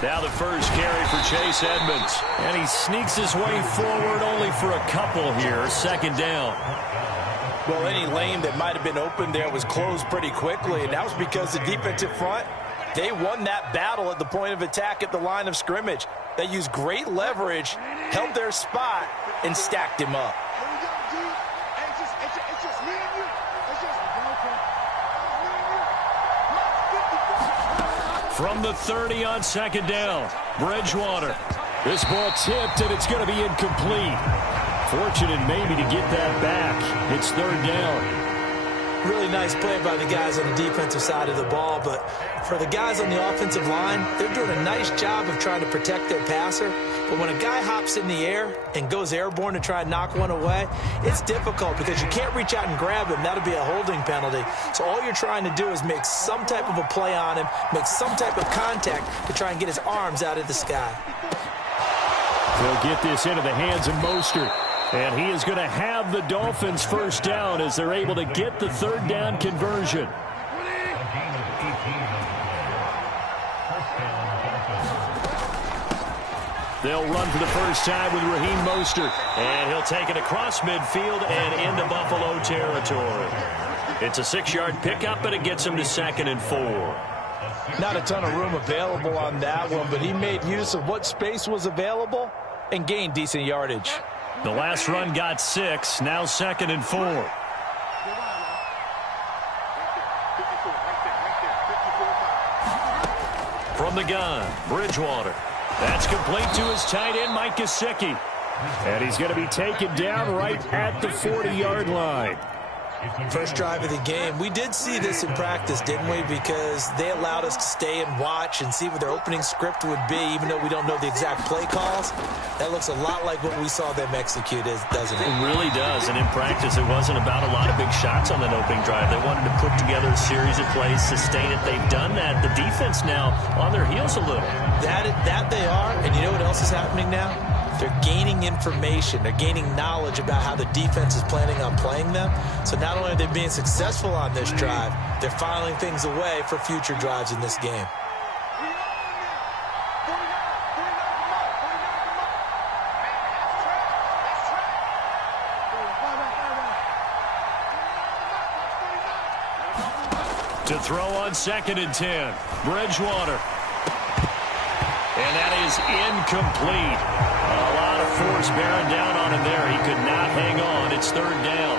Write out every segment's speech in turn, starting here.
Now the first carry for Chase Edmonds. And he sneaks his way forward only for a couple here. Second down. Well, any lane that might have been open there was closed pretty quickly, and that was because the defensive front, they won that battle at the point of attack at the line of scrimmage. They used great leverage, held their spot, and stacked him up. From the 30 on second down, Bridgewater. This ball tipped, and it's going to be incomplete. Fortunate maybe to get that back. It's third down. Really nice play by the guys on the defensive side of the ball, but for the guys on the offensive line, they're doing a nice job of trying to protect their passer. But when a guy hops in the air and goes airborne to try and knock one away, it's difficult because you can't reach out and grab him. That'll be a holding penalty. So all you're trying to do is make some type of a play on him, make some type of contact to try and get his arms out of the sky. They'll get this into the hands of Mostert. And he is going to have the Dolphins first down as they're able to get the third down conversion. They'll run for the first time with Raheem Mostert. And he'll take it across midfield and into Buffalo territory. It's a 6-yard pickup, and it gets him to 2nd and 4. Not a ton of room available on that one, but he made use of what space was available and gained decent yardage. The last run got 6, now 2nd and 4. From the gun, Bridgewater. That's complete to his tight end, Mike Gesicki. And he's going to be taken down right at the 40-yard line. First drive of the game. We did see this in practice, didn't we? Because they allowed us to stay and watch and see what their opening script would be, even though we don't know the exact play calls. That looks a lot like what we saw them execute, doesn't it? It really does. And in practice, it wasn't about a lot of big shots on that opening drive. They wanted to put together a series of plays, sustain it. They've done that. The defense now on their heels a little. That they are. And you know what else is happening now? They're gaining information. They're gaining knowledge about how the defense is planning on playing them. So not only are they being successful on this drive, they're filing things away for future drives in this game. To throw on 2nd and 10, Bridgewater. And that is incomplete. A lot of force bearing down on him there. He could not hang on. It's third down.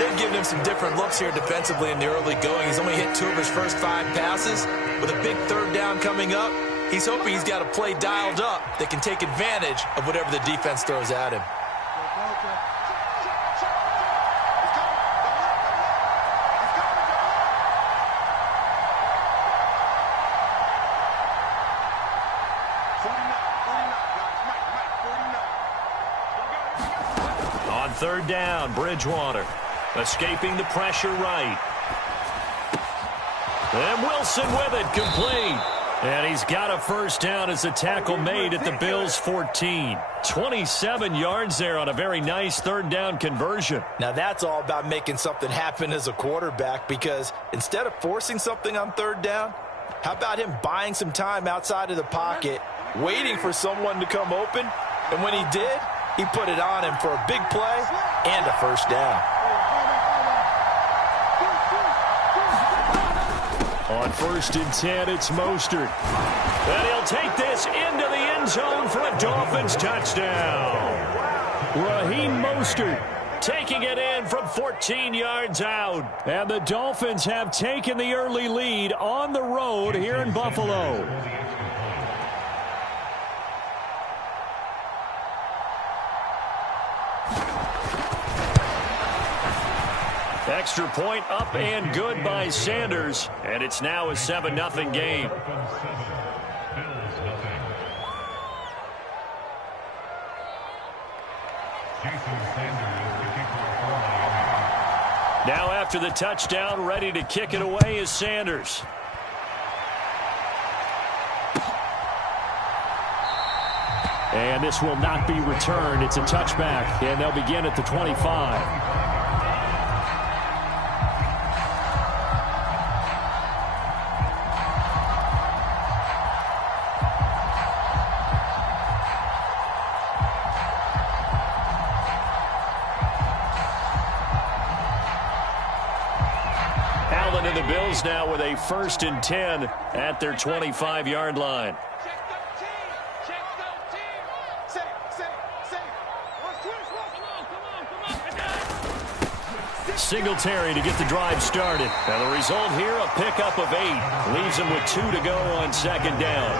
They've given him some different looks here defensively in the early going. He's only hit 2 of his first 5 passes. With a big third down coming up, he's hoping he's got a play dialed up that can take advantage of whatever the defense throws at him. Third down, Bridgewater. Escaping the pressure right. And Wilson with it, complete. And he's got a first down as a tackle made at the Bills' 14. 27 yards there on a very nice third down conversion. Now that's all about making something happen as a quarterback, because instead of forcing something on third down, how about him buying some time outside of the pocket, waiting for someone to come open, and when he did, he put it on him for a big play and a first down. On 1st and 10, it's Mostert. And he'll take this into the end zone for a Dolphins touchdown. Raheem Mostert taking it in from 14 yards out. And the Dolphins have taken the early lead on the road here in Buffalo. Extra point up and good by Sanders. And it's now a 7-0 game. Now after the touchdown, ready to kick it away is Sanders. And this will not be returned. It's a touchback, and they'll begin at the 25. Cleveland and the Bills now with a 1st and 10 at their 25-yard line. Singletary to get the drive started. And the result here, a pickup of 8. Leaves him with 2 to go on 2nd down.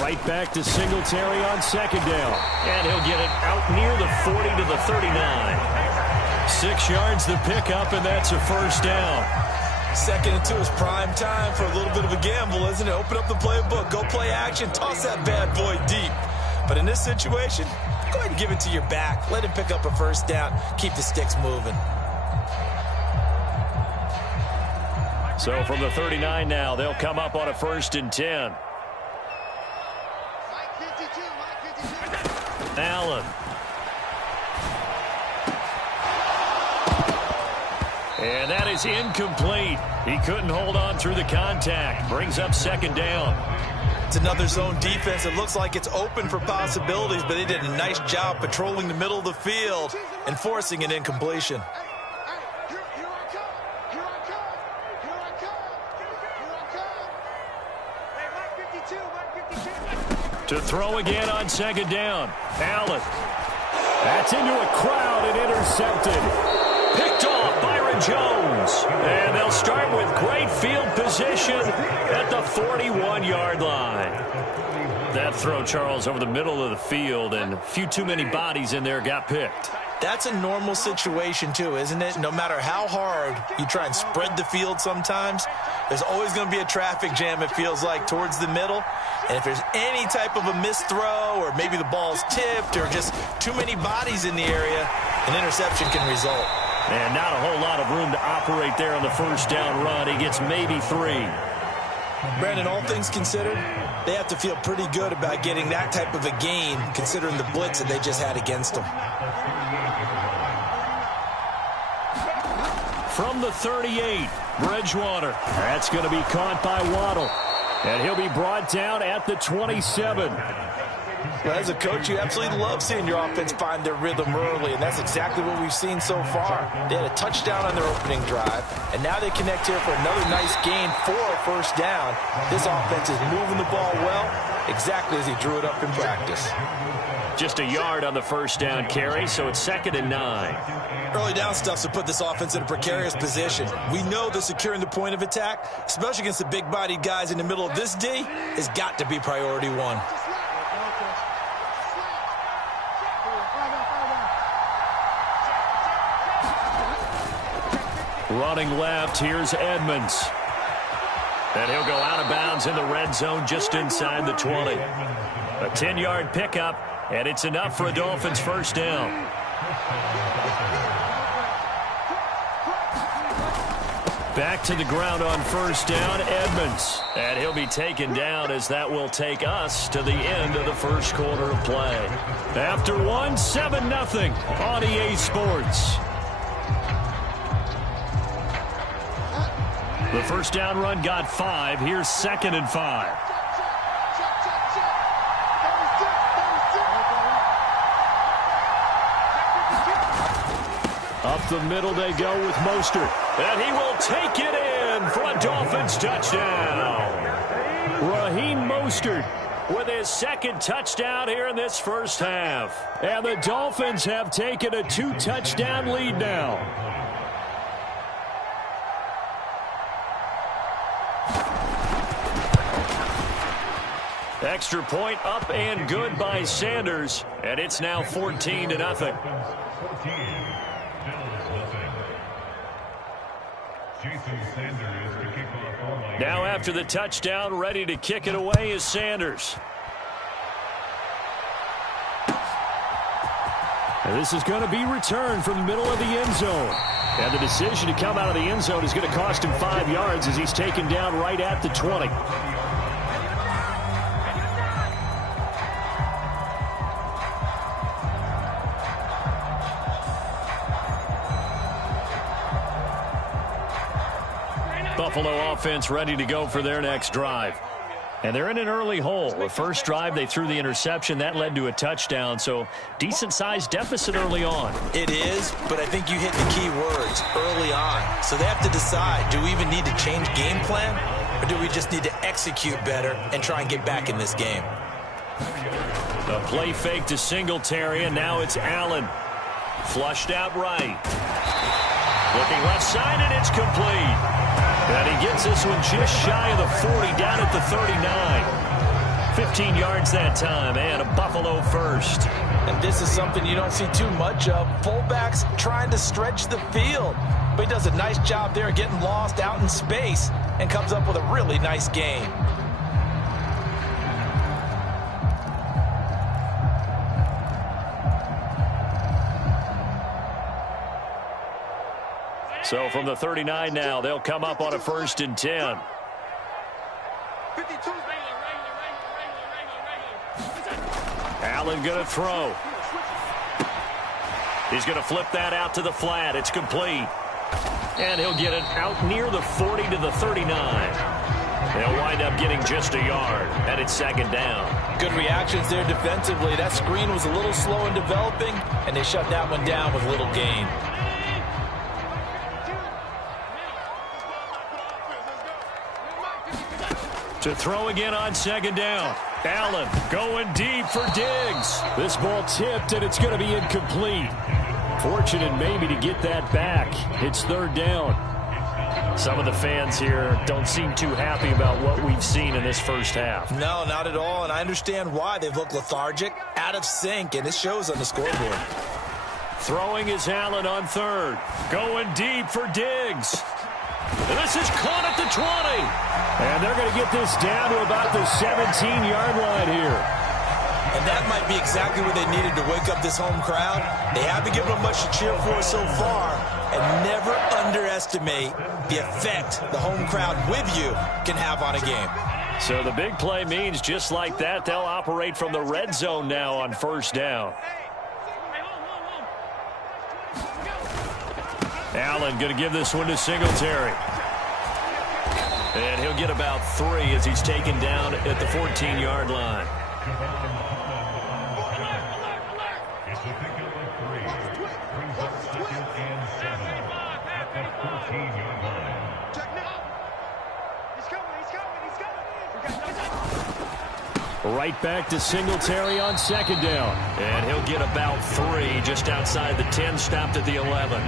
Right back to Singletary on 2nd down. And he'll get it out near the 40 to the 39. 6 yards the pickup, and that's a 1st down. 2nd and 2 is prime time for a little bit of a gamble, isn't it? Open up the playbook, go play action, toss that bad boy deep. But in this situation, go ahead and give it to your back. Let him pick up a 1st down. Keep the sticks moving. So from the 39 now, they'll come up on a 1st and 10. Allen. And that is incomplete. He couldn't hold on through the contact. Brings up 2nd down. It's another zone defense. It looks like it's open for possibilities, but they did a nice job patrolling the middle of the field and forcing an incompletion. To throw again on 2nd down. Allen. That's into a crowd and intercepted. Picked off Byron Jones. And they'll start with great field position at the 41-yard line. That throw, Charles, over the middle of the field, and a few too many bodies in there got picked. That's a normal situation, too, isn't it? No matter how hard you try and spread the field sometimes, there's always going to be a traffic jam, it feels like, towards the middle. And if there's any type of a missed throw, or maybe the ball's tipped, or just too many bodies in the area, an interception can result. And not a whole lot of room to operate there on the 1st down run. He gets maybe 3. Brandon, all things considered, they have to feel pretty good about getting that type of a gain, considering the blitz that they just had against them. From the 38, Bridgewater. That's going to be caught by Waddle. And he'll be brought down at the 27. Well, as a coach, you absolutely love seeing your offense find their rhythm early, and that's exactly what we've seen so far. They had a touchdown on their opening drive, and now they connect here for another nice gain for a 1st down. This offense is moving the ball well, exactly as he drew it up in practice. Just a yard on the 1st down carry, so it's 2nd and 9. Early down stuff's to put this offense in a precarious position. We know that securing the point of attack, especially against the big-bodied guys in the middle of this D, has got to be priority 1. Running left, here's Edmonds. And he'll go out of bounds in the red zone just inside the 20. A 10-yard pickup, and it's enough for a Dolphins 1st down. Back to the ground on 1st down, Edmonds. And he'll be taken down as that will take us to the end of the 1st quarter of play. After 1, 7-0 on EA Sports. The 1st down run got 5. Here's 2nd and 5. Up the middle they go with Mostert. And he will take it in for a Dolphins touchdown. Raheem Mostert with his 2nd touchdown here in this 1st half. And the Dolphins have taken a 2-touchdown lead now. Extra point up and good by Sanders, and it's now 14-0. Now after the touchdown, ready to kick it away is Sanders. And this is going to be returned from the middle of the end zone. And the decision to come out of the end zone is going to cost him 5 yards as he's taken down right at the 20. Buffalo offense ready to go for their next drive. And they're in an early hole. The first drive, they threw the interception. That led to a touchdown, so decent-sized deficit early on. It is, but I think you hit the key words, early on. So they have to decide, do we even need to change game plan, or do we just need to execute better and try and get back in this game? A play fake to Singletary, and now it's Allen. Flushed out right. Looking left side, and it's complete. And he gets this one just shy of the 40, down at the 39. 15 yards that time, and a Buffalo first. And this is something you don't see too much of. Fullbacks trying to stretch the field. But he does a nice job there getting lost out in space and comes up with a really nice gain. So from the 39 now, they'll come up on a 1st and 10. Allen going to throw. He's going to flip that out to the flat. It's complete. And he'll get it out near the 40 to the 39. They'll wind up getting just a yard, and it's 2nd down. Good reactions there defensively. That screen was a little slow in developing, and they shut that one down with little gain. To throw again on 2nd down. Allen going deep for Diggs. This ball tipped, and it's going to be incomplete. Fortunate maybe to get that back. It's 3rd down. Some of the fans here don't seem too happy about what we've seen in this first half. No, not at all, and I understand why. They've looked lethargic, out of sync, and it shows on the scoreboard. Throwing is Allen on 3rd. Going deep for Diggs. And this is caught at the 20. And they're going to get this down to about the 17-yard line here. And that might be exactly what they needed to wake up this home crowd. They haven't given them much to cheer for so far. And never underestimate the effect the home crowd with you can have on a game. So the big play means just like that, they'll operate from the red zone now on 1st down. Allen going to give this one to Singletary. And he'll get about 3 as he's taken down at the 14-yard line. Right back to Singletary on 2nd down. And he'll get about 3 just outside the 10, stopped at the 11.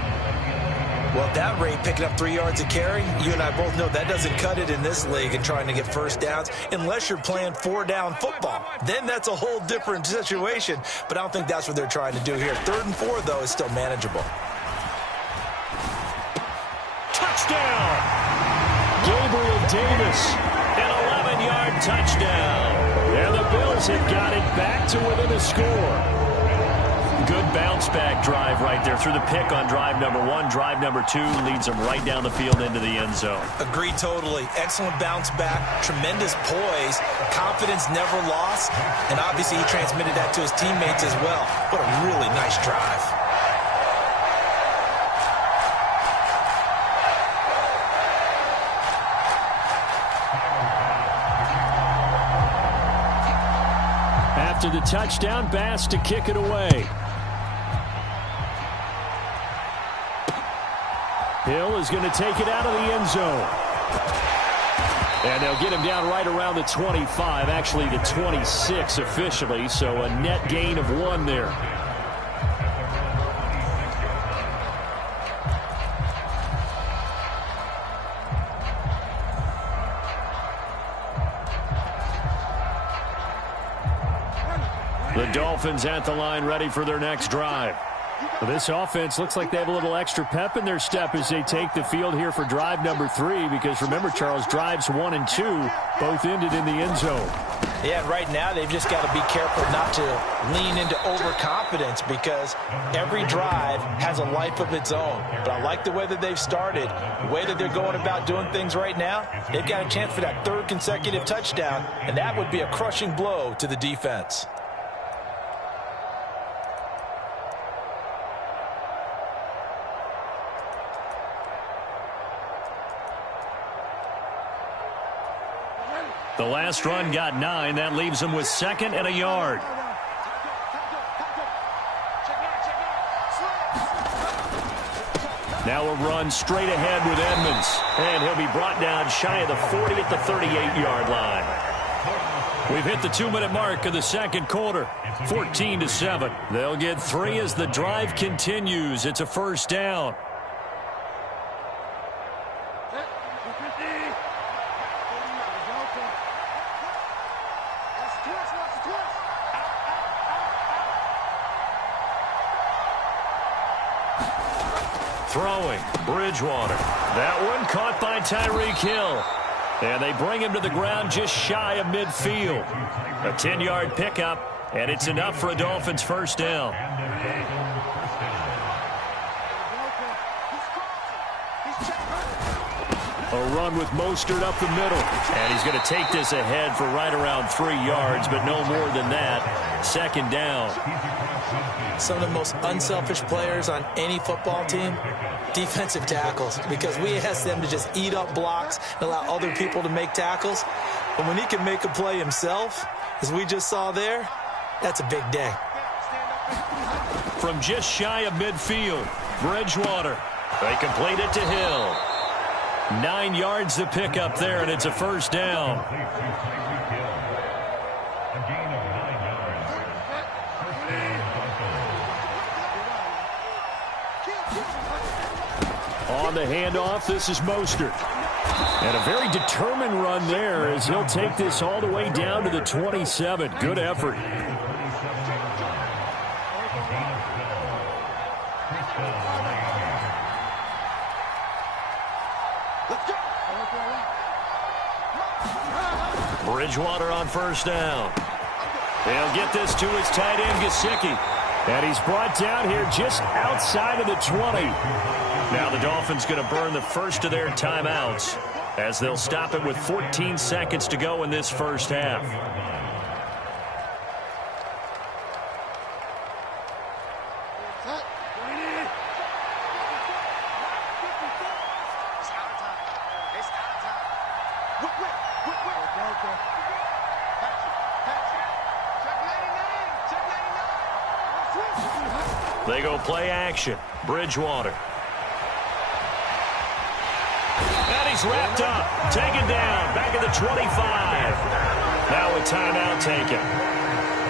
Well, at that rate, picking up 3 yards a carry, you and I both know that doesn't cut it in this league and trying to get 1st downs unless you're playing 4-down football. Then that's a whole different situation, but I don't think that's what they're trying to do here. 3rd and 4, though, is still manageable. Touchdown! Gabriel Davis, an 11-yard touchdown. And the Bills have got it back to within a score. Good bounce-back drive right there through the pick on drive number 1. Drive number 2 leads them right down the field into the end zone. Agreed totally. Excellent bounce back, tremendous poise, confidence never lost, and obviously he transmitted that to his teammates as well. What a really nice drive. After the touchdown, Bass to kick it away. Hill is going to take it out of the end zone. And they'll get him down right around the 25, actually the 26 officially, so a net gain of 1 there. The Dolphins at the line ready for their next drive. Well, this offense looks like they have a little extra pep in their step as they take the field here for drive number 3, because remember, Charles, drives 1 and 2 both ended in the end zone. Yeah, and right now they've just got to be careful not to lean into overconfidence, because every drive has a life of its own. But I like the way that they've started, the way that they're going about doing things right now. They've got a chance for that 3rd consecutive touchdown, and that would be a crushing blow to the defense. The last run got 9. That leaves them with 2nd and a yard. Now a run straight ahead with Edmonds. And he'll be brought down shy of the 40 at the 38-yard line. We've hit the 2-minute mark of the second quarter. 14-7. They'll get 3 as the drive continues. It's a first down. Throwing, Bridgewater. That one caught by Tyreek Hill. And they bring him to the ground just shy of midfield. A 10-yard pickup, and it's enough for a Dolphins first down. A run with Mostert up the middle. And he's going to take this ahead for right around 3 yards, but no more than that. Second down. Some of the most unselfish players on any football team, defensive tackles, because we ask them to just eat up blocks and allow other people to make tackles. But when he can make a play himself, as we just saw there, that's a big day. From just shy of midfield, Bridgewater. They complete it to Hill. 9 yards to pick up there, and it's a first down. On the handoff, this is Mostert. And a very determined run there as he'll take this all the way down to the 27. Good effort. Bridgewater on first down. They'll get this to his tight end, Gesicki. And he's brought down here just outside of the 20. Now the Dolphins going to burn the first of their timeouts as they'll stop it with 14 seconds to go in this first half. They go play action. Bridgewater. And he's wrapped up. Taken down. Back at the 25. Now a timeout taken.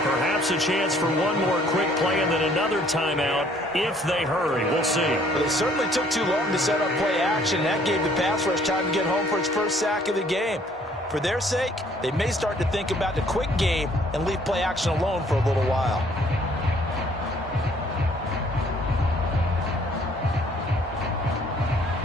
Perhaps a chance for one more quick play and then another timeout if they hurry. We'll see. Well, they certainly took too long to set up play action. That gave the pass rush time to get home for its first sack of the game. For their sake, they may start to think about the quick game and leave play action alone for a little while.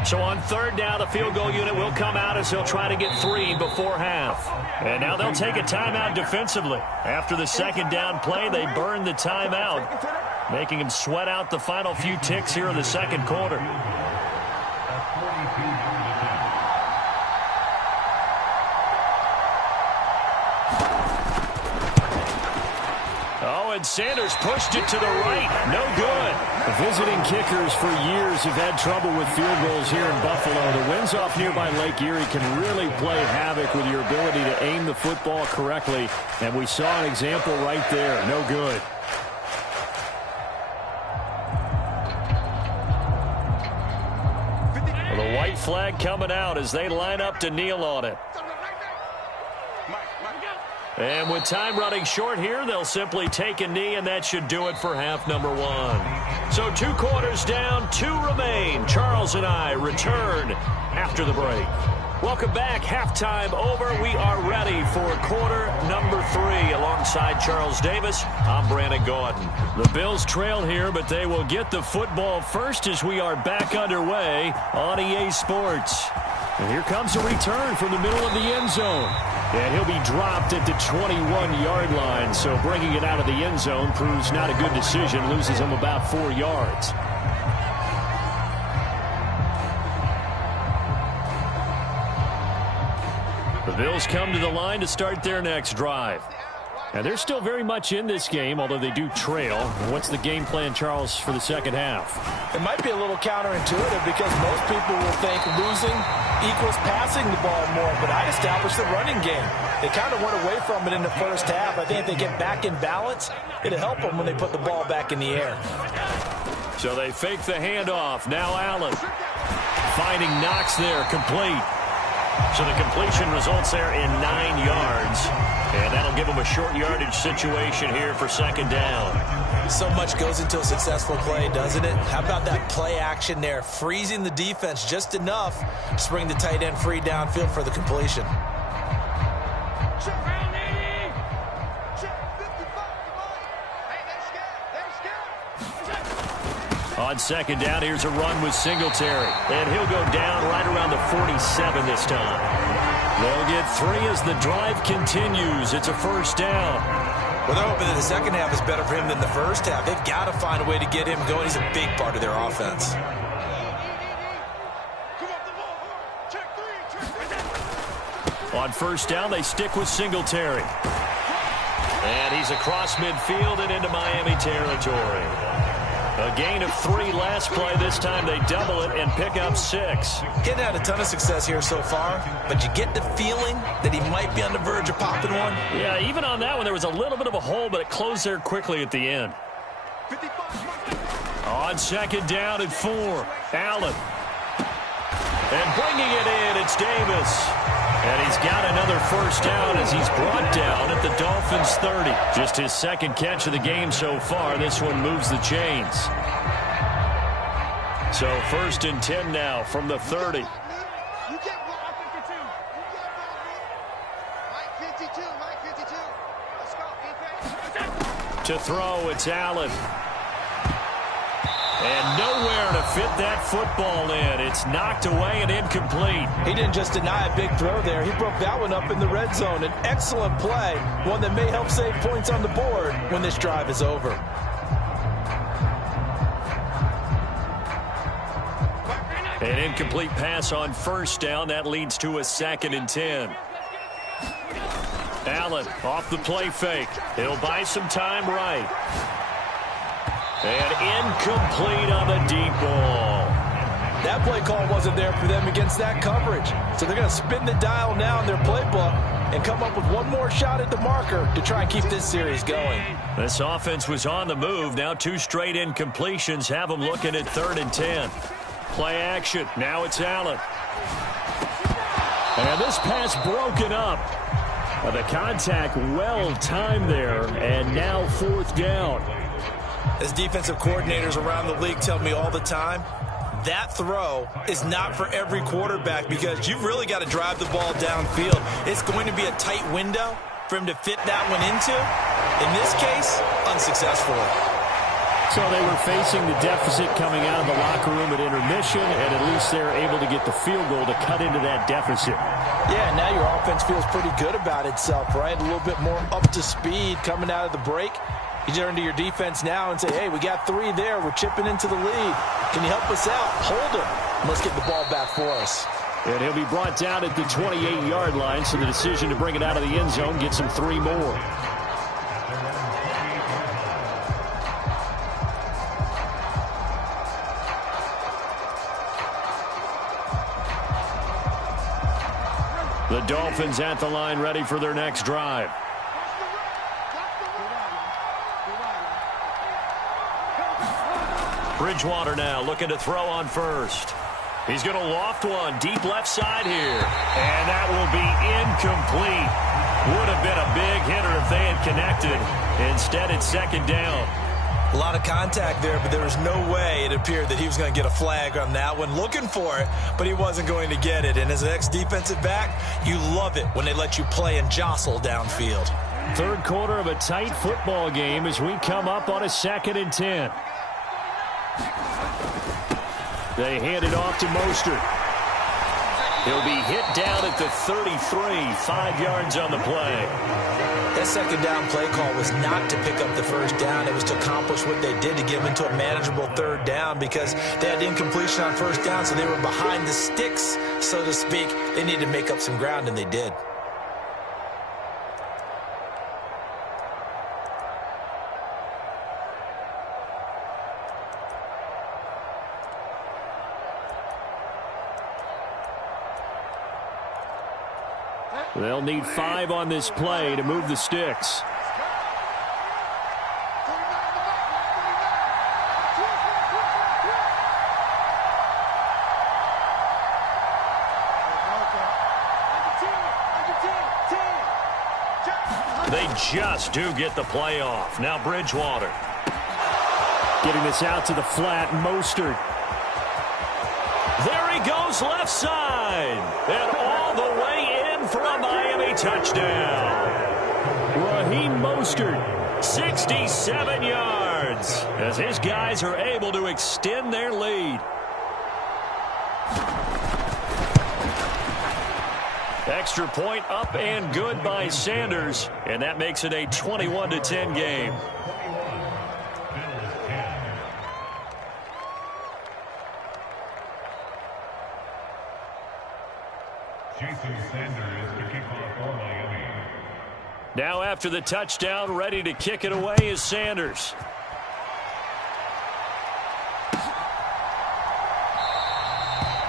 So on third down, the field goal unit will come out as they'll try to get 3 before half. And now they'll take a timeout defensively. After the second down play, they burn the timeout, making them sweat out the final few ticks here in the second quarter. Oh, and Sanders pushed it to the right. No good. The visiting kickers for years have had trouble with field goals here in Buffalo. The winds off nearby Lake Erie can really play havoc with your ability to aim the football correctly. And we saw an example right there. No good. Well, the white flag coming out as they line up to kneel on it. And with time running short here, they'll simply take a knee, and that should do it for half number 1. So 2 quarters down, 2 remain. Charles and I return after the break. Welcome back. Halftime over. We are ready for quarter number 3. Alongside Charles Davis, I'm Brandon Gaudin. The Bills trail here, but they will get the football first as we are back underway on EA Sports. And here comes a return from the middle of the end zone. And he'll be dropped at the 21-yard line, so bringing it out of the end zone proves not a good decision, loses him about 4 yards. The Bills come to the line to start their next drive. And they're still very much in this game, although they do trail. What's the game plan, Charles, for the second half? It might be a little counterintuitive because most people will think losing equals passing the ball more, but I established the running game. They kind of went away from it in the first half. I think if they get back in balance, it'll help them when they put the ball back in the air. So they fake the handoff. Now Allen finding Knox there, complete. So the completion results there in 9 yards. And that'll give them a short yardage situation here for second down. So much goes into a successful play, doesn't it? How about that play action there? Freezing the defense just enough to bring the tight end free downfield for the completion. On second down, here's a run with Singletary. And he'll go down right around the 47 this time. They'll get 3 as the drive continues. It's a first down. Well, they're hoping that the second half is better for him than the first half. They've got to find a way to get him going. He's a big part of their offense. On first down, they stick with Singletary. And he's across midfield and into Miami territory. A gain of 3 last play. This time they double it and pick up 6. Getting had a ton of success here so far, but you get the feeling that he might be on the verge of popping one. Yeah, even on that one, there was a little bit of a hole, but it closed there quickly at the end. On second down at 4, Allen. And bringing it in, it's Davis. And he's got another first down as he's brought down at the Dolphins' 30. Just his second catch of the game so far. This one moves the chains. So 1st and 10 now from the 30. To throw, it's Allen. And nowhere to fit that football in. It's knocked away and incomplete. He didn't just deny a big throw there. He broke that one up in the red zone. An excellent play, one that may help save points on the board when this drive is over. An incomplete pass on first down. That leads to a 2nd and 10. Allen off the play fake. He'll buy some time right. And incomplete on the deep ball. That play call wasn't there for them against that coverage. So they're going to spin the dial now in their playbook and come up with one more shot at the marker to try and keep this series going. This offense was on the move. Now 2 straight incompletions have them looking at 3rd and 10. Play action. Now it's Allen. And this pass broken up. The contact well timed there. And now 4th down. As defensive coordinators around the league tell me all the time, that throw is not for every quarterback because you've really got to drive the ball downfield. It's going to be a tight window for him to fit that one into. In this case, unsuccessfully. So they were facing the deficit coming out of the locker room at intermission, and at least they're able to get the field goal to cut into that deficit. Yeah, now your offense feels pretty good about itself, right? A little bit more up to speed coming out of the break. You turn to your defense now and say, hey, we got 3 there. We're chipping into the lead. Can you help us out? Hold him. Let's get the ball back for us. And he'll be brought down at the 28-yard line, so the decision to bring it out of the end zone gets him 3 more. The Dolphins at the line ready for their next drive. Bridgewater now looking to throw on first. He's going to loft one deep left side here. And that will be incomplete. Would have been a big hitter if they had connected. Instead, it's 2nd down. A lot of contact there, but there was no way it appeared that he was going to get a flag on that one. Looking for it, but he wasn't going to get it. And as an ex-defensive back, you love it when they let you play and jostle downfield. 3rd quarter of a tight football game as we come up on a 2nd and 10. They hand it off to Mostert. He'll be hit down at the 33, 5 yards on the play. That 2nd down play call was not to pick up the first down. It was to accomplish what they did to get them into a manageable 3rd down because they had incompletion on first down, so they were behind the sticks, so to speak. They needed to make up some ground, and they did. They'll need 5 on this play to move the sticks. They just do get the play off. Now Bridgewater. Getting this out to the flat, Mostert. There he goes left side. And all the way in for a Miami touchdown. Raheem Mostert, 67 yards, as his guys are able to extend their lead. Extra point up and good by Sanders, and that makes it a 21-10 game. Now after the touchdown, ready to kick it away is Sanders.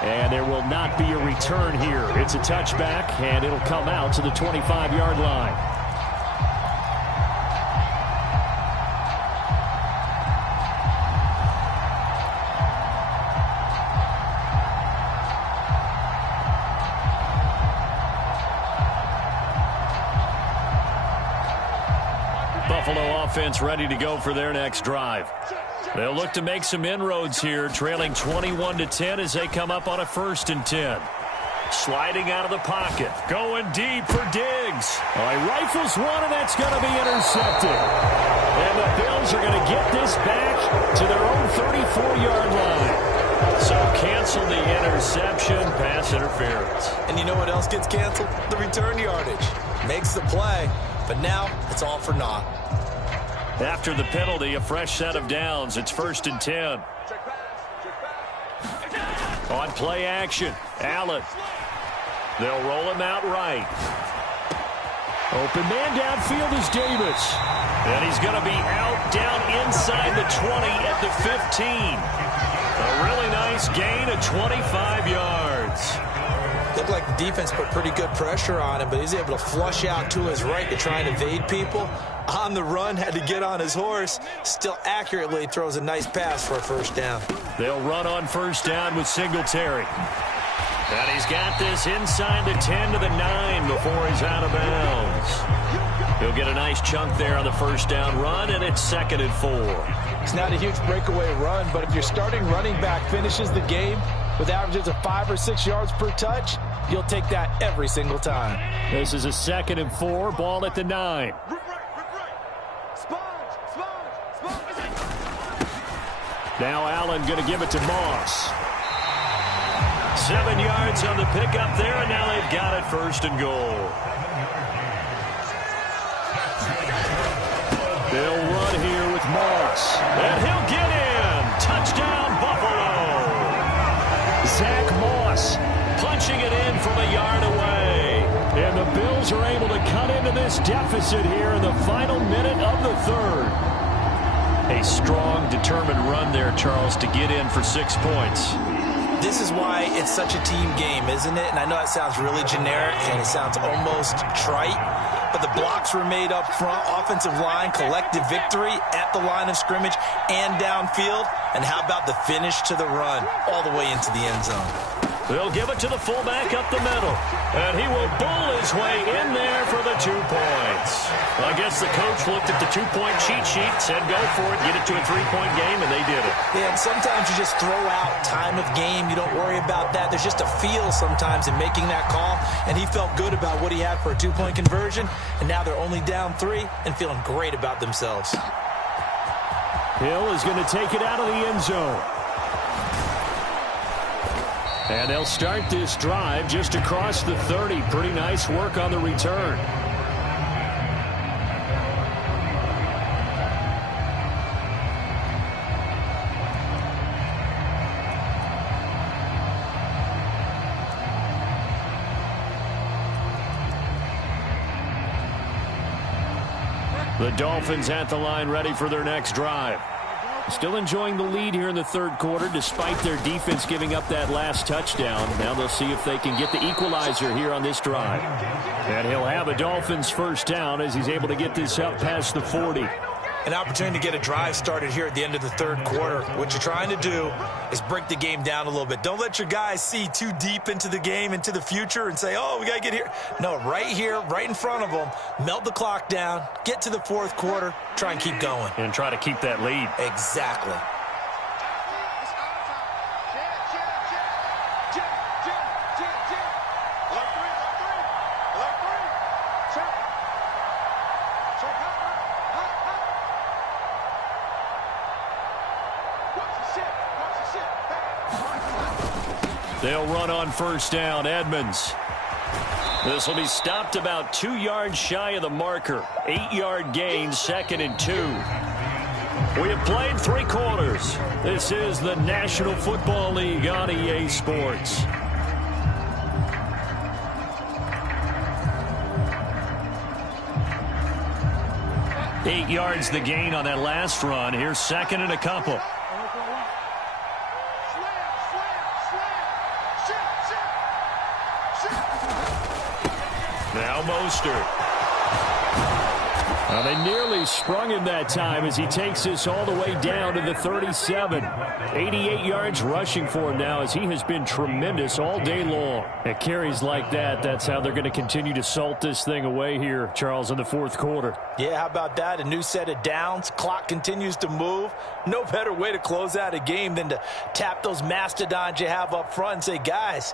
And there will not be a return here. It's a touchback, and it'll come out to the 25-yard line. Buffalo offense ready to go for their next drive. They'll look to make some inroads here, trailing 21-10 as they come up on a 1st and 10. Sliding out of the pocket, going deep for Diggs. He rifles one, and that's going to be intercepted. And the Bills are going to get this back to their own 34-yard line. So cancel the interception, pass interference. And you know what else gets canceled? The return yardage. Makes the play, but now it's all for naught. After the penalty, a fresh set of downs. It's 1st and 10. On play action, Allen. They'll roll him out right. Open man downfield is Davis. And he's going to be out down inside the 20 at the 15. A really nice gain of 25 yards. Looked like the defense put pretty good pressure on him, but he's able to flush out to his right to try and evade people. On the run, had to get on his horse. Still accurately throws a nice pass for a 1st down. They'll run on 1st down with Singletary. And he's got this inside the 10 to the 9 before he's out of bounds. He'll get a nice chunk there on the 1st down run, and it's 2nd and 4. It's not a huge breakaway run, but if your starting running back finishes the game with averages of 5 or 6 yards per touch, you'll take that every single time. This is a 2nd and 4, ball at the 9. Now Allen going to give it to Moss. 7 yards on the pickup there, and now they've got it 1st and goal. They'll run here with Moss. And he'll get in. Touchdown, Buffalo. Zach Moss punching it in from a yard away. And the Bills are able to cut into this deficit here in the final minute of the 3rd. A strong, determined run there, Charles, to get in for 6 points. This is why it's such a team game, isn't it? And I know that sounds really generic and it sounds almost trite, but the blocks were made up front, offensive line, collective victory at the line of scrimmage and downfield. And how about the finish to the run all the way into the end zone? They'll give it to the fullback up the middle. And he will bull his way in there for the 2 points. I guess the coach looked at the 2-point cheat sheet, said go for it, get it to a 3-point game, and they did it. Yeah, and sometimes you just throw out time of game. You don't worry about that. There's just a feel sometimes in making that call. And he felt good about what he had for a 2-point conversion. And now they're only down 3 and feeling great about themselves. Hill is going to take it out of the end zone. And they'll start this drive just across the 30. Pretty nice work on the return. The Dolphins at the line ready for their next drive. Still enjoying the lead here in the third quarter despite their defense giving up that last touchdown. Now they'll see if they can get the equalizer here on this drive. And he'll have a Dolphins first down as he's able to get this up past the 40. An opportunity to get a drive started here at the end of the third quarter. What you're trying to do is break the game down a little bit. Don't let your guys see too deep into the game, into the future, and say, oh, we got to get here. No, right here, right in front of them, melt the clock down, get to the fourth quarter, try and keep going. And try to keep that lead. Exactly. They'll run on first down. Edmonds. This will be stopped about 2 yards shy of the marker. 8-yard gain, 2nd and 2. We have played 3 quarters. This is the National Football League on EA Sports. Eight yards the gain on that last run. Here's 2nd and a couple. Now Mostert. They nearly sprung him that time as he takes this all the way down to the 37. 88 yards rushing for him now as he has been tremendous all day long. At carries like that, that's how they're going to continue to salt this thing away here, Charles, in the fourth quarter. Yeah, how about that? A new set of downs. Clock continues to move. No better way to close out a game than to tap those mastodons you have up front and say, guys,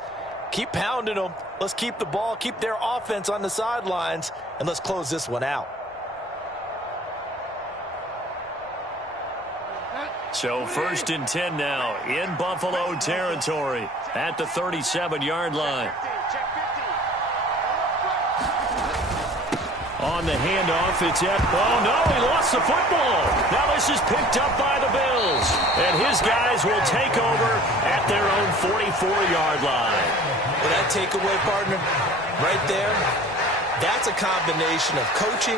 keep pounding them. Let's keep the ball, keep their offense on the sidelines, and let's close this one out. So 1st and 10 now in Buffalo territory at the 37-yard line. On the handoff, it's oh no, he lost the football. Now this is picked up by the Bills. And his guys will take over at their own 44-yard line. Well, that takeaway, partner, right there, that's a combination of coaching,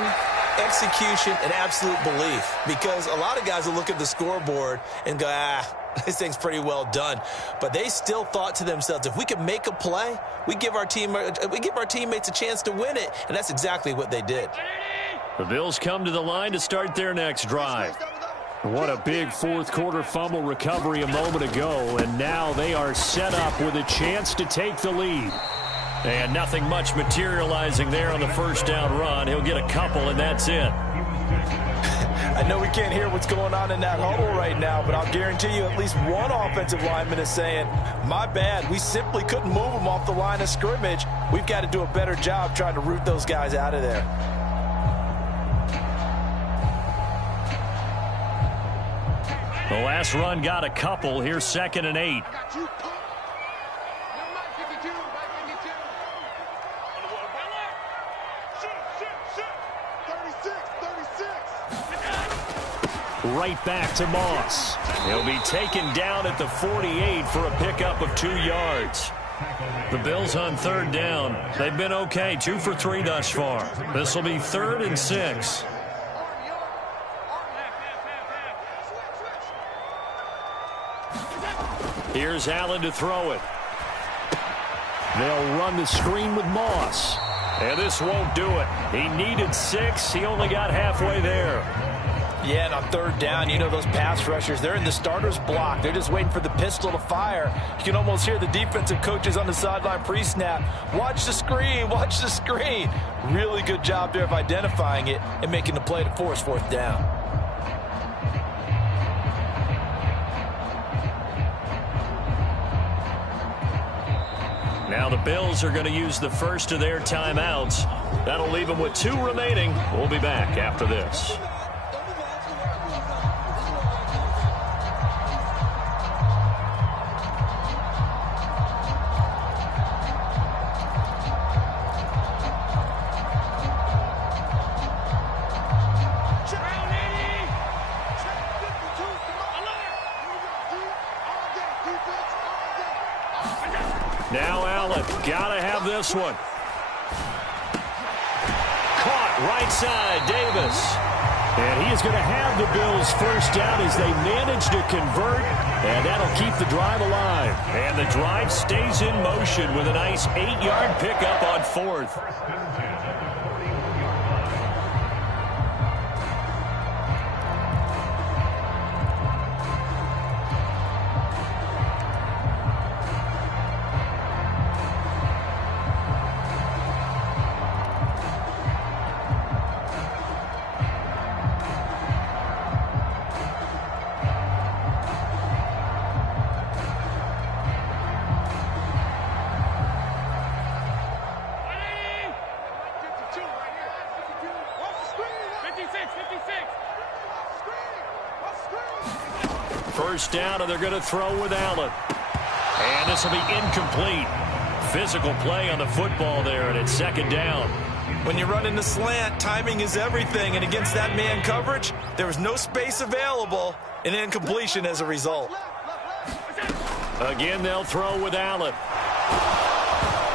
execution, and absolute belief. Because a lot of guys will look at the scoreboard and go, this thing's pretty well done. But they still thought to themselves, if we can make a play, we give our teammates a chance to win it. And that's exactly what they did. The Bills come to the line to start their next drive. What a big fourth quarter fumble recovery a moment ago. And now they are set up with a chance to take the lead. And nothing much materializing there on the first down run. He'll get a couple, and that's it. I know we can't hear what's going on in that huddle right now, but I'll guarantee you at least one offensive lineman is saying, my bad, we simply couldn't move them off the line of scrimmage. We've got to do a better job trying to root those guys out of there. The last run got a couple. Here's 2nd and 8. Right back to Moss. He'll be taken down at the 48 for a pickup of 2 yards. The Bills on third down. They've been okay, 2 for 3 thus far. This will be 3rd and 6. Here's Allen to throw it. They'll run the screen with Moss. And this won't do it. He needed 6. He only got halfway there. Yeah, and on third down, you know those pass rushers, they're in the starter's block. They're just waiting for the pistol to fire. You can almost hear the defensive coaches on the sideline pre-snap. Watch the screen, watch the screen. Really good job there of identifying it and making the play to force 4th down. Now the Bills are going to use the first of their timeouts. That'll leave them with 2 remaining. We'll be back after this. Now Allen, gotta have this one. Caught right side, Davis. And he is going to have the Bills first down as they manage to convert, and that'll keep the drive alive. And the drive stays in motion with a nice 8-yard pickup on 4th. First down, and they're going to throw with Allen. And this will be incomplete. Physical play on the football there, and it's 2nd down. When you run in the slant, timing is everything, and against that man coverage, there was no space available, and incompletion as a result. Again, they'll throw with Allen.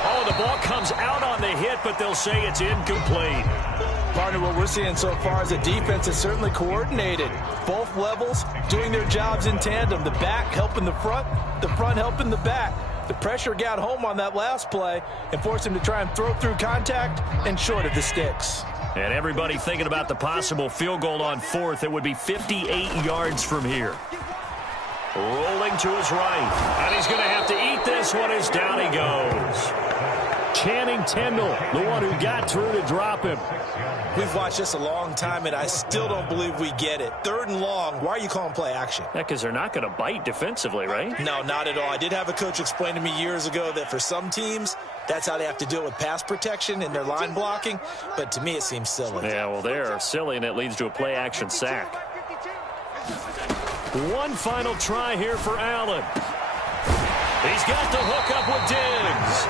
Oh, the ball comes out on the hit, but they'll say it's incomplete. Partner, what we're seeing so far is a defense is certainly coordinated. Both levels doing their jobs in tandem. The back helping the front helping the back. The pressure got home on that last play and forced him to try and throw through contact and short of the sticks. And everybody thinking about the possible field goal on 4th. It would be 58 yards from here. Rolling to his right. And he's going to have to eat this one as down he goes. Channing Tindall, the one who got through to drop him. We've watched this a long time, and I still don't believe we get it. 3rd and long. Why are you calling play action? Yeah, because they're not going to bite defensively, right? No, not at all. I did have a coach explain to me years ago that for some teams, that's how they have to deal with pass protection and their line blocking. But to me, it seems silly. Yeah, well, they're silly, and it leads to a play action sack. One final try here for Allen. He's got the hook up with Diggs.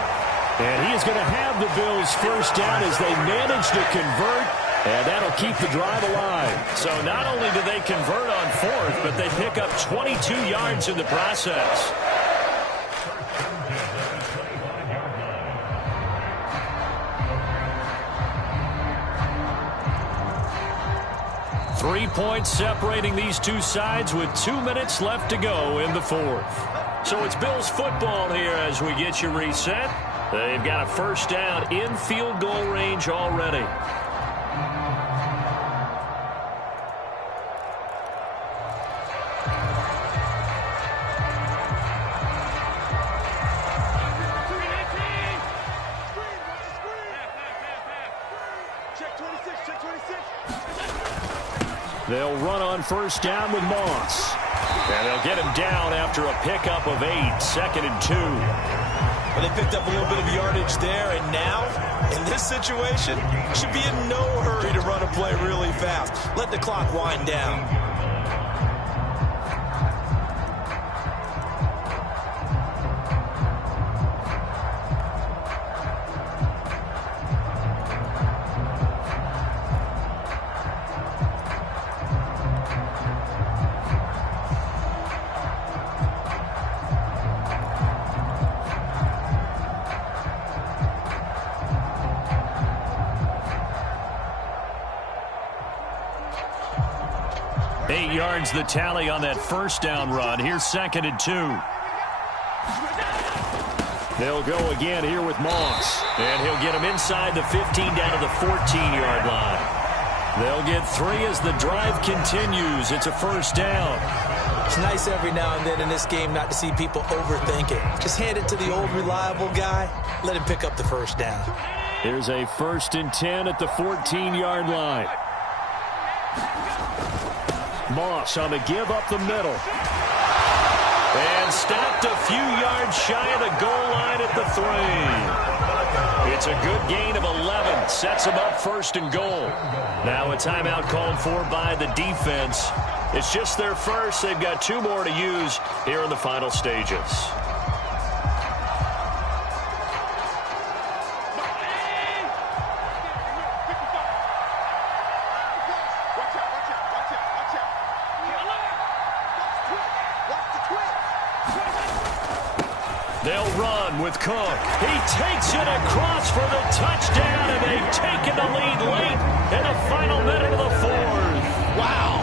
And he is going to have the Bills first down as they manage to convert, and that'll keep the drive alive. So not only do they convert on 4th, but they pick up 22 yards in the process. Three points separating these two sides with 2 minutes left to go in the 4th. So it's Bills football here as we get you reset. They've got a first down in field goal range already. They'll run on first down with Moss. And they'll get him down after a pickup of 8, 2nd and 2. Well, they picked up a little bit of yardage there, and now, in this situation, should be in no hurry to run a play really fast. Let the clock wind down. Yards the tally on that first down run. Here's 2nd and 2. They'll go again here with Moss. And he'll get him inside the 15 down to the 14-yard line. They'll get 3 as the drive continues. It's a first down. It's nice every now and then in this game not to see people overthink it. Just hand it to the old reliable guy. Let him pick up the first down. Here's a 1st and 10 at the 14-yard line. Moss on the give up the middle. And stopped a few yards shy of the goal line at the 3. It's a good gain of 11. Sets them up 1st and goal. Now a timeout called for by the defense. It's just their first. They've got 2 more to use here in the final stages. They'll run with Cook. He takes it across for the touchdown, and they've taken the lead late in the final minute of the 4th. Wow.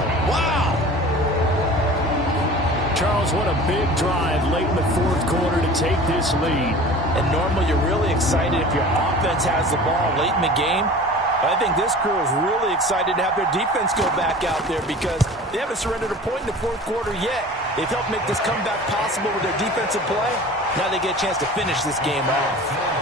Charles, what a big drive late in the fourth quarter to take this lead. And normally you're really excited if your offense has the ball late in the game. I think this crew is really excited to have their defense go back out there because they haven't surrendered a point in the fourth quarter yet. They've helped make this comeback possible with their defensive play. Now they get a chance to finish this game off.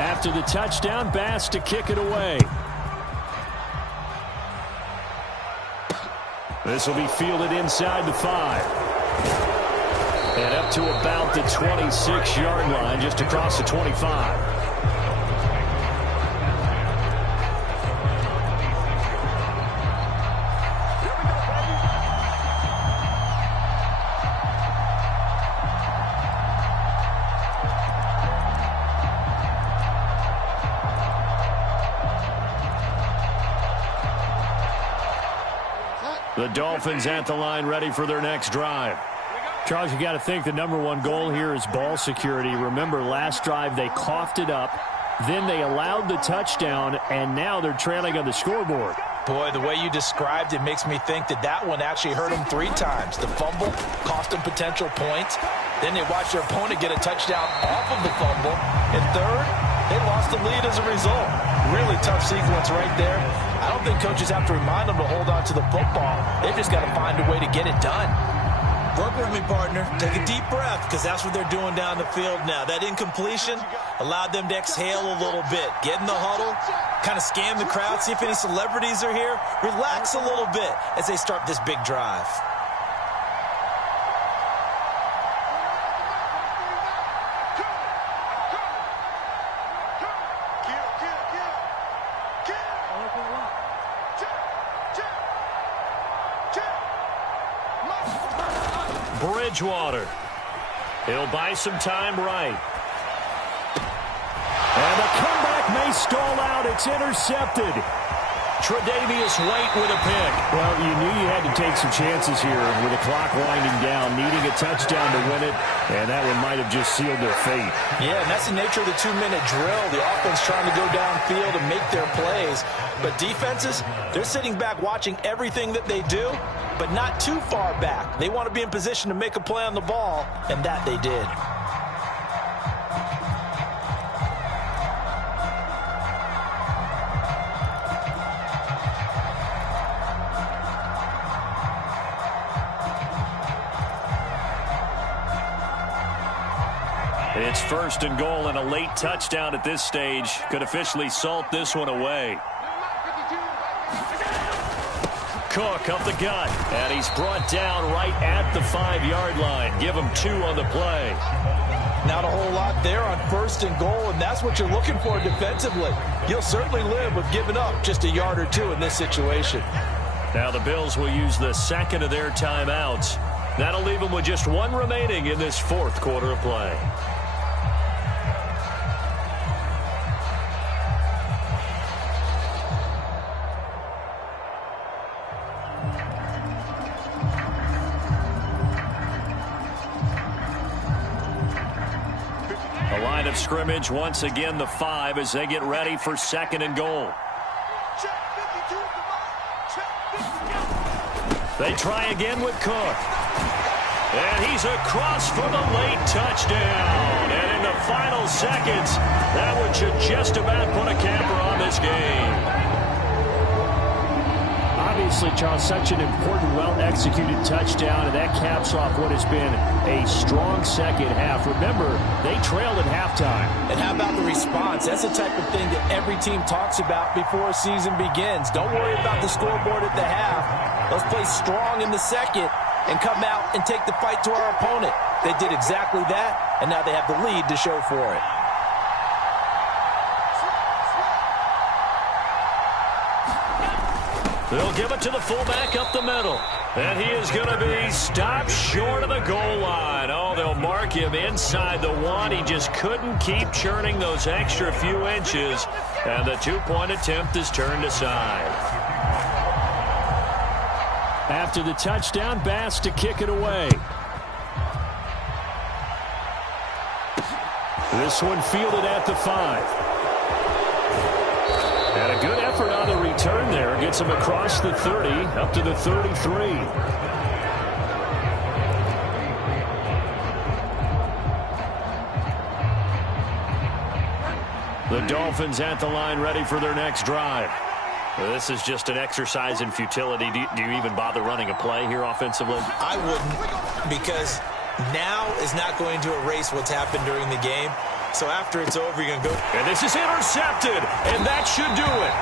After the touchdown, Bass to kick it away. This will be fielded inside the 5. And up to about the 26-yard line, just across the 25. The Dolphins at the line ready for their next drive. Charles, you got to think the #1 goal here is ball security. Remember, last drive they coughed it up, then they allowed the touchdown, and now they're trailing on the scoreboard. Boy, the way you described it makes me think that one actually hurt them 3 times. The fumble cost them potential points. Then they watched their opponent get a touchdown off of the fumble. And third, they lost the lead as a result. Really tough sequence right there. I don't think coaches have to remind them to hold on to the football. They've just got to find a way to get it done. Work with me, partner. Take a deep breath, because that's what they're doing down the field now. That incompletion allowed them to exhale a little bit. Get in the huddle, kind of scan the crowd, see if any celebrities are here. Relax a little bit as they start this big drive. Bridgewater. He'll buy some time right. And the comeback may stall out. It's intercepted. Tre'Davious White with a pick. Well, you knew you had to take some chances here with the clock winding down, needing a touchdown to win it, and that one might have just sealed their fate. Yeah, and that's the nature of the 2-minute drill. The offense trying to go downfield and make their plays. But defenses, they're sitting back watching everything that they do, but not too far back. They want to be in position to make a play on the ball, and that they did. It's 1st and goal, and a late touchdown at this stage could officially salt this one away. Cook up the gut, and he's brought down right at the 5-yard line. Give him 2 on the play. Not a whole lot there on 1st and goal, and that's what you're looking for defensively. You'll certainly live with giving up just a yard or 2 in this situation. Now the Bills will use the 2nd of their timeouts. That'll leave them with just 1 remaining in this 4th quarter of play. Of scrimmage once again the 5 as they get ready for 2nd and goal. They try again with Cook, and he's across for the late touchdown, and in the final seconds that one should just about put a camper on this game. Obviously, Charles, such an important, well-executed touchdown, and that caps off what has been a strong second half. Remember, they trailed at halftime. And how about the response? That's the type of thing that every team talks about before a season begins. Don't worry about the scoreboard at the half. Let's play strong in the second and come out and take the fight to our opponent. They did exactly that, and now they have the lead to show for it. They'll give it to the fullback up the middle. And he is going to be stopped short of the goal line. Oh, they'll mark him inside the 1. He just couldn't keep churning those extra few inches. And the 2-point attempt is turned aside. After the touchdown, Bass to kick it away. This one fielded at the 5. And a good effort on the return there. Gets him across the 30, up to the 33. The Dolphins at the line ready for their next drive. Well, this is just an exercise in futility. Do you even bother running a play here offensively? I wouldn't, because now is not going to erase what's happened during the game. So after it's over, you're going to go. And this is intercepted, and that should do it.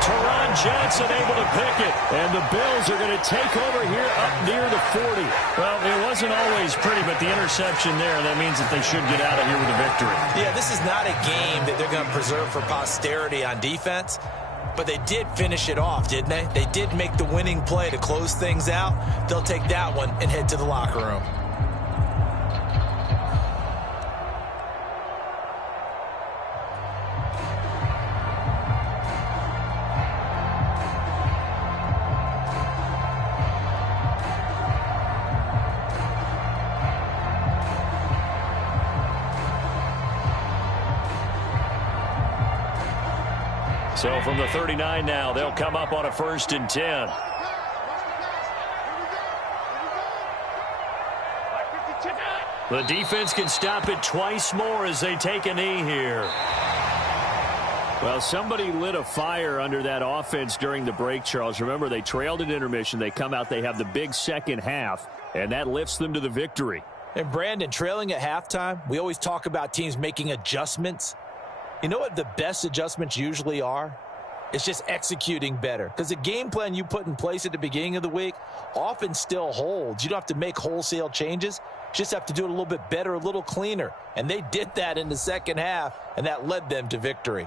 Teron Johnson able to pick it, and the Bills are going to take over here up near the 40. Well, it wasn't always pretty, but the interception there, that means that they should get out of here with a victory. Yeah, this is not a game that they're going to preserve for posterity on defense, but they did finish it off, didn't they? They did make the winning play to close things out. They'll take that one and head to the locker room. So from the 39 now, they'll come up on a 1st and 10. The defense can stop it twice more as they take a knee here. Well, somebody lit a fire under that offense during the break, Charles. Remember, they trailed at intermission. They come out, they have the big second half, and that lifts them to the victory. And Brandon, trailing at halftime, we always talk about teams making adjustments. You know what the best adjustments usually are? It's just executing better. Because the game plan you put in place at the beginning of the week often still holds. You don't have to make wholesale changes. You just have to do it a little bit better, a little cleaner. And they did that in the second half, and that led them to victory.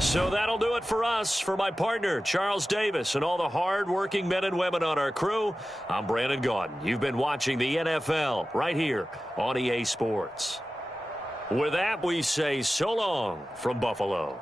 So that'll do it for us. For my partner, Charles Davis, and all the hard-working men and women on our crew, I'm Brandon Gaudin. You've been watching the NFL right here on EA Sports. With that, we say so long from Buffalo.